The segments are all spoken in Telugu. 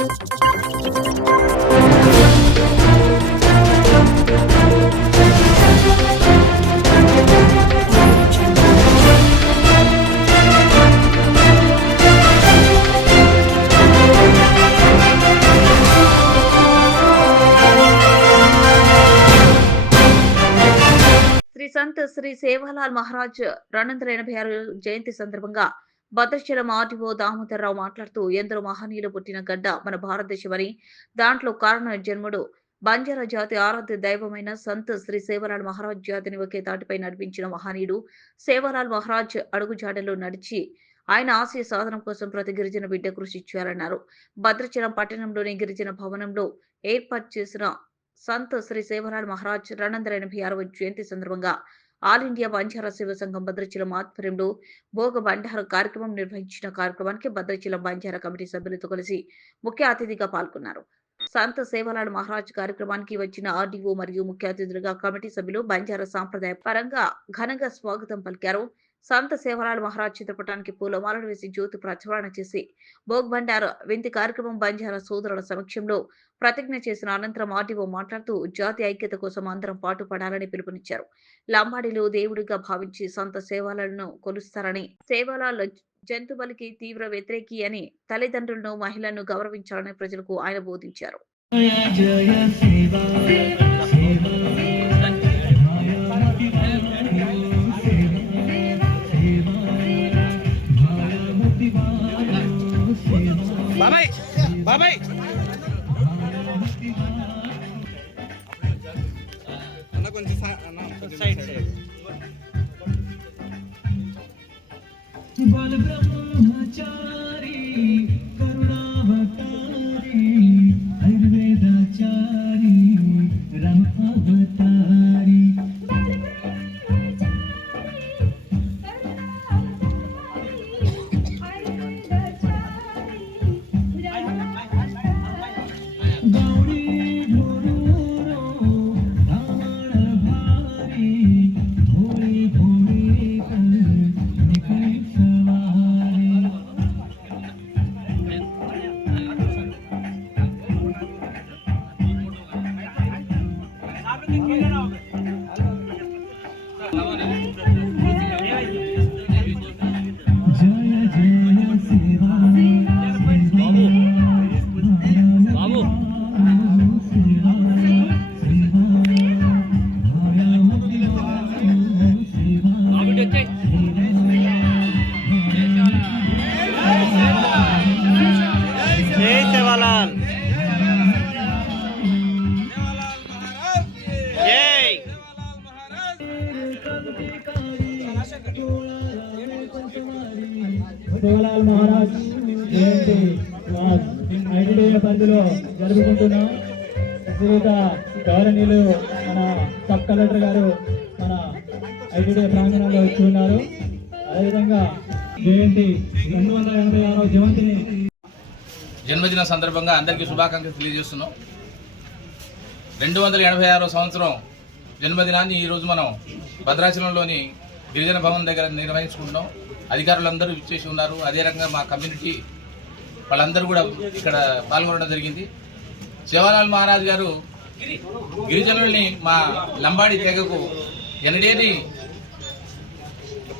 సంత్ శ్రీ సేవాలాల్ మహారాజ్ 286 జయంతి సందర్భంగా భద్రాచలం ఆర్డీఓ దామోదరరావు మాట్లాడుతూ ఎందరో మహనీయులు పుట్టిన గడ్డ మన భారతదేశమని, దాంట్లో కారణ జన్ముడు బంజారా జాతి ఆరాధ్య దైవమైన సంత్ శ్రీ సేవాలాల్ మహారాజ్ జాతిని ఒకే తాటిపై నడిపించిన మహనీయుడు. సేవాలాల్ మహారాజ్ అడుగుజాడల్లో నడిచి ఆయన ఆశయ సాధన కోసం ప్రతి గిరిజన బిడ్డ కృషి చేయాలన్నారు. భద్రాచలం పట్టణంలోని గిరిజన భవనంలో ఏర్పాటు చేసిన సంత్ శ్రీ సేవాలాల్ మహారాజ్ 286వ జయంతి సందర్భంగా ఆల్ ఇండియా బంజారా సేవ సంఘం భద్రాచలం ఆధ్వర్యంలో భోగ బండార కార్యక్రమం నిర్వహించిన కార్యక్రమానికి భద్రాచలం బంజారా కమిటీ సభ్యులతో కలిసి ముఖ్య అతిథిగా పాల్గొన్నారు. సంత్ సేవాలాల్ మహారాజ్ కార్యక్రమానికి వచ్చిన ఆర్డీఓ మరియు ముఖ్య అతిథులుగా కమిటీ సభ్యులు బంజారా సాంప్రదాయ పరంగా ఘనంగా స్వాగతం పలికారు. సంత్ సేవాలాల్ మహారాజ్ చిత్రపటానికి పూలమాలలు వేసి జ్యోతి ప్రజ్వలన చేసి భోగ్ బండార వింతి కార్యక్రమం బంజారా సోదరుల సమక్షంలో ప్రతిజ్ఞ చేసిన అనంతరం ఆర్డీఓ మాట్లాడుతూ జాతి ఐక్యత కోసం అందరం పాటుపడాలని పిలుపునిచ్చారు. లంబాడీలు దేవుడిగా భావించి సంత్ సేవాలాల్ను కొలుస్తారని, సేవాలాల్ జంతుబలికి తీవ్ర వ్యతిరేకి అని, తల్లిదండ్రులను మహిళలను గౌరవించాలని ప్రజలకు ఆయన బోధించారు. బాబాయ్ బాబాయ్ అన్న కొంచెం సైడ్ బాల బ్రహ్మచారి కరుణావతారి ఆయుర్వేదాచారి రమావతారి సేవాలాల్ మహారాజ్ జయంతి ఐటీడీఏ పరిధిలో జరుపుకుంటున్నాం. వివిధ గౌరవనీయులు మన సబ్ కలెక్టర్ గారు మన ఐటీడీఏ ప్రాంగణంలో వచ్చి ఉన్నారు. అదేవిధంగా జయంతి 286వ జన్మదిన సందర్భంగా అందరికీ శుభాకాంక్షలు తెలియజేస్తున్నాం. 286వ సంవత్సరం జన్మదినాన్ని ఈరోజు మనం భద్రాచలంలోని గిరిజన భవన్ దగ్గర నిర్వహించుకుంటున్నాం. అధికారులందరూ ఇచ్చేసి ఉన్నారు. అదే రకంగా మా కమ్యూనిటీ వాళ్ళందరూ కూడా ఇక్కడ పాల్గొనడం జరిగింది. సేవాలాల్ మహారాజ్ గారు గిరిజనుల్ని, మా లంబాడి తెగకు ఎన్నడేని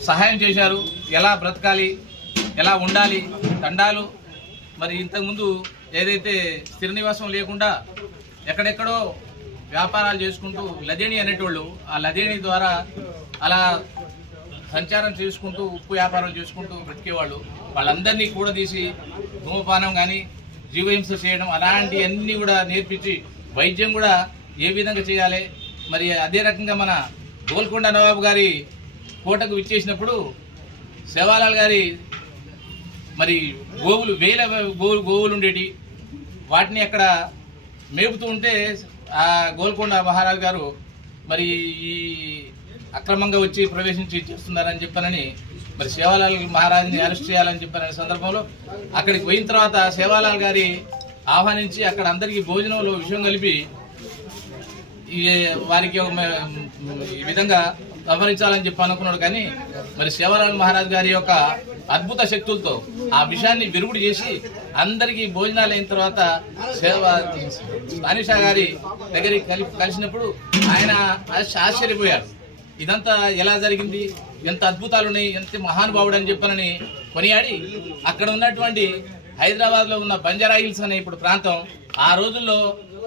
సహాయం చేశారు. ఎలా బ్రతకాలి, ఎలా ఉండాలి, తండాలు మరి ఇంతకుముందు ఏదైతే స్థిర నివాసం లేకుండా ఎక్కడెక్కడో వ్యాపారాలు చేసుకుంటూ లదేణి అనేటోళ్ళు, ఆ లదేణి ద్వారా అలా సంచారం చేసుకుంటూ ఉప్పు వ్యాపారం చేసుకుంటూ బ్రతికేవాళ్ళు. వాళ్ళందరినీ కూడా తీసి ధూమపానం కానీ, జీవహింస చేయడం అలాంటివన్నీ కూడా నేర్పించి వైద్యం కూడా ఏ విధంగా చేయాలి. మరి అదే రకంగా మన గోల్కొండ నవాబు గారి కోటకు విచ్చేసినప్పుడు సేవాలాల్ గారి మరి గోవులు, వేల గోవులు ఉండేటి, వాటిని అక్కడ మేపుతూ ఉంటే ఆ గోల్కొండ మహారాజు గారు మరి ఈ అక్రమంగా వచ్చి ప్రవేశించి చేస్తున్నారని చెప్పానని మరి సేవాలాల్ మహారాజుని అరెస్ట్ చేయాలని చెప్పిన సందర్భంలో అక్కడికి పోయిన తర్వాత సేవాలాల్ గారి ఆహ్వానించి అక్కడ అందరికీ భోజనంలో విషయం కలిపి వారికి ఈ విధంగా వ్యవహరించాలని చెప్పి అనుకున్నాడు. కానీ మరి సేవాలాల్ మహారాజ్ గారి యొక్క అద్భుత శక్తులతో ఆ విషయాన్ని విరుగుడు చేసి అందరికీ భోజనాలు అయిన తర్వాత అనిషా గారి దగ్గరికి కలిసినప్పుడు ఆయన ఆశ్చర్యపోయారు. ఇదంతా ఎలా జరిగింది, ఎంత అద్భుతాలు ఉన్నాయి, ఎంత మహానుభావుడు అని చెప్పనని కొనియాడి అక్కడ ఉన్నటువంటి హైదరాబాద్లో ఉన్న బంజారా హిల్స్ అనే ఇప్పుడు ప్రాంతం ఆ రోజుల్లో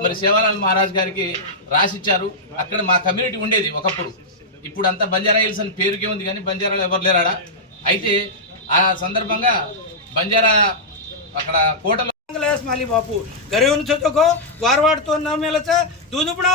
మరి సేవాలాల్ మహారాజ్ గారికి రాసిచ్చారు. అక్కడ మా కమ్యూనిటీ ఉండేది ఒకప్పుడు. ఇప్పుడు అంతా బంజారా హిల్స్ అని పేరుకే ఉంది కానీ బంజారాలు ఎవరు లేరాడా. అయితే ఆ సందర్భంగా బంజారా అక్కడ కోటలో माली बापू घरी को वारवाड़ तो न मेल दूध उपड़ा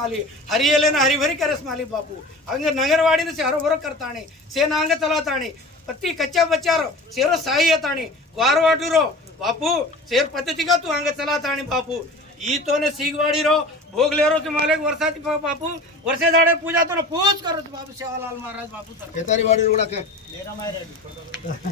माली हरिये न हरी भरी करस माली बापू हंगे नगरवाड़ी से हरो भरो करताणी से नांग चलाताणी पत्ती कच्चा बच्चारो सेरो साई अताणी वारवाड़ू रो बापू शेर पद्धति का तू हंगे चलाताणी बापू ई तो ने सीगवाड़ी रो भोग ले रो तुम्हारे वर्षाती बापू वर्षे दाड़े पूजा तो पूछ करो बापू सेवालाल महाराज बापू केतारी वाड़ी रोड़ा के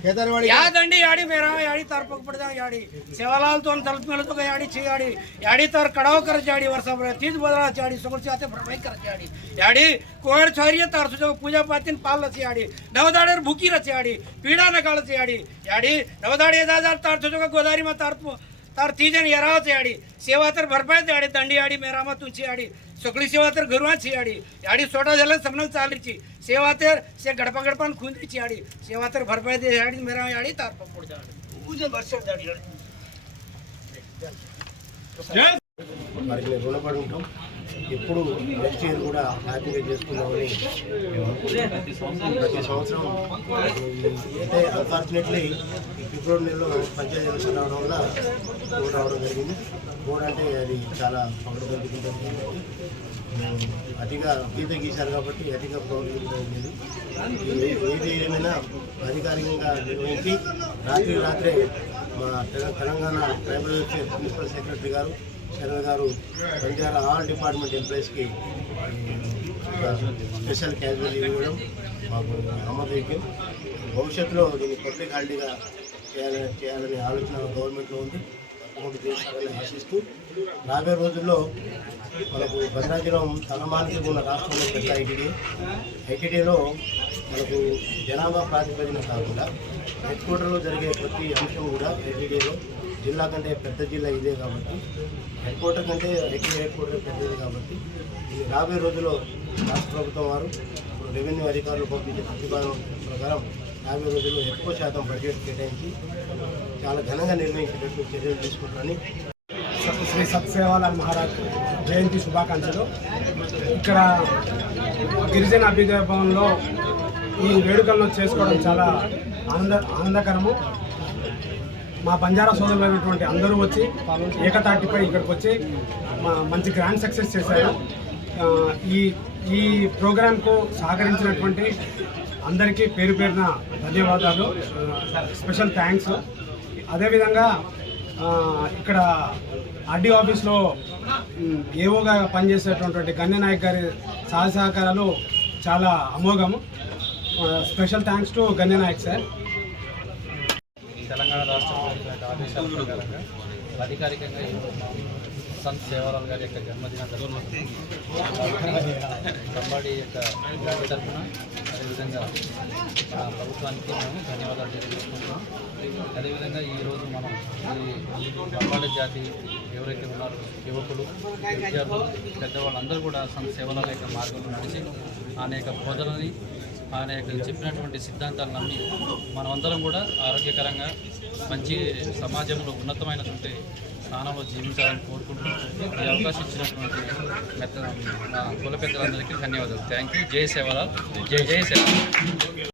केतारी वाड़ी याद अंडी याड़ी मेरा याड़ी तार पक पड़ जा याड़ी सेवालाल तो तलत में तो याड़ी छी याड़ी याड़ी तार कड़ाव कर जाड़ी वर्षा पर तीज बदला जाड़ी सगुल से आते भरपाई कर जाड़ी याड़ी कोर छोरिये तार सुजो पूजा पातिन पाल रच याड़ी नवदाड़े भूकी रच याड़ी पीड़ा न काल से याड़ी याड़ी नवदाड़े दादा तार सुजो गोदारी में तार तीजन यरावत याडी सेवा तर भरपाई याडी दंडी याडी मेरामा तुझी याडी सगळी सेवा तर घरवाची याडी याडी सोटा झालं समनक चालीची सेवा तर से गडपा गडपान खुंदीची याडी सेवा तर भरपाई दे याडी मेरा याडी तार पकोड जाडी पूजे वर्ष याडी వారికి రుణపడి ఉంటాం. ఎప్పుడు నెక్స్ట్ ఇయర్ కూడా హ్యాపీగా చేసుకుందామని ప్రతి సంవత్సరం. అంటే అన్ఫార్చునేట్లీ ఈ ఫిబ్రవరి నెలలో పంచాయతీ ఎలక్షన్ రావడం వల్ల ఓటు రావడం జరిగింది. ఓటు అంటే అది చాలా పగడబంది అతిగా గీత గీశారు కాబట్టి అతిగా ప్రవర్తించలేదు. ఏది ఏమైనా అధికారికంగా నిర్వహించి రాత్రే మా తెలంగాణ ట్రైబల్ ప్రిన్సిపల్ సెక్రటరీ గారు శరణ గారు బంజారా ఆల్ డిపార్ట్మెంట్ ఎంప్లాయీస్కి స్పెషల్ క్యాజువల్ ఇవ్వడం మాకు ఆమోదయోగ్యం. భవిష్యత్తులో దీన్ని పబ్లిక్ హాలిడేగా చేయాలనే ఆలోచన గవర్నమెంట్లో ఉంది. ఒకటి చేస్తారని ఆశిస్తూ రాబోయే రోజుల్లో మనకు భద్రాచలం తలమానికి ఉన్న రాష్ట్రంలో పెద్ద ఐటీడీలో మనకు జనాభా ప్రాతిపదికన కాకుండా హెడ్ క్వార్టర్లో జరిగే ప్రతి అంశం కూడా ఐటీడీలో జిల్లా కంటే పెద్ద జిల్లా ఇదే కాబట్టి హెడ్ క్వార్టర్ కంటే ఐటీడీ హెడ్ క్వార్టర్ పెద్దది కాబట్టి రాబోయే రోజుల్లో రాష్ట్ర ప్రభుత్వం వారు రెవెన్యూ అధికారులు పంపించే ప్రతిపాదన ప్రకారం రాబోయే రోజుల్లో ఎక్కువ శాతం బడ్జెట్ కేటాయించి చాలా ఘనంగా నిర్వహించేటట్టు చర్యలు తీసుకుంటారని. శ్రీ సత్సేవాలాల్ మహారాజ్ జయంతి శుభాకాంక్షలు. ఇక్కడ గిరిజన అభ్యుదయ భవన్లో ఈ వేడుకలను చేసుకోవడం చాలా ఆనందకరము. మా బంజారా సోదరులైనటువంటి అందరూ వచ్చి ఏకతాటిపై ఇక్కడికి వచ్చి మంచి గ్రాండ్ సక్సెస్ చేశారు. ఈ ప్రోగ్రాంకు సహకరించినటువంటి అందరికీ పేరు పేరున ధన్యవాదాలు, స్పెషల్ థ్యాంక్స్. అదేవిధంగా ఇక్కడ ఆర్డీ ఆఫీస్లో ఏవోగా పనిచేసేటటువంటి గణ్య నాయక్ గారి సహాయ సహకారాలు చాలా అమోఘము. Special thanks to Ganya Nayak sir. Telangana రాష్ట్ర ప్రభుత్వ ఆదేశాల ప్రకారంగా అధికారికంగా సంత్ సేవాలాల్ గారి యొక్క జన్మదిన కంబాడి యొక్క జాతి తరఫున అదేవిధంగా ప్రభుత్వానికి మేము ధన్యవాదాలు తెలియజేసుకుంటున్నాం. అదేవిధంగా ఈరోజు మనం ఈ కంబాడి జాతి ఎవరైతే ఉన్నారో యువకులు, విద్యార్థులు, పెద్దవాళ్ళందరూ కూడా సంత్ సేవాలాల్ యొక్క మార్గంలో నడిచి అనేక బోధనని ఆయన చెప్పినటువంటి సిద్ధాంతాలు నమ్మి మనమందరం కూడా ఆరోగ్యకరంగా మంచి సమాజంలో ఉన్నతమైనటువంటి స్థానంలో జీవించాలని కోరుకుంటూ ఈ అవకాశం ఇచ్చినటువంటి కుల పెద్దలందరికీ ధన్యవాదాలు. Thank you. జై సేవాలాల్. జై జై సేవాలాల్.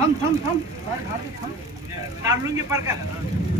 थम थम थम थम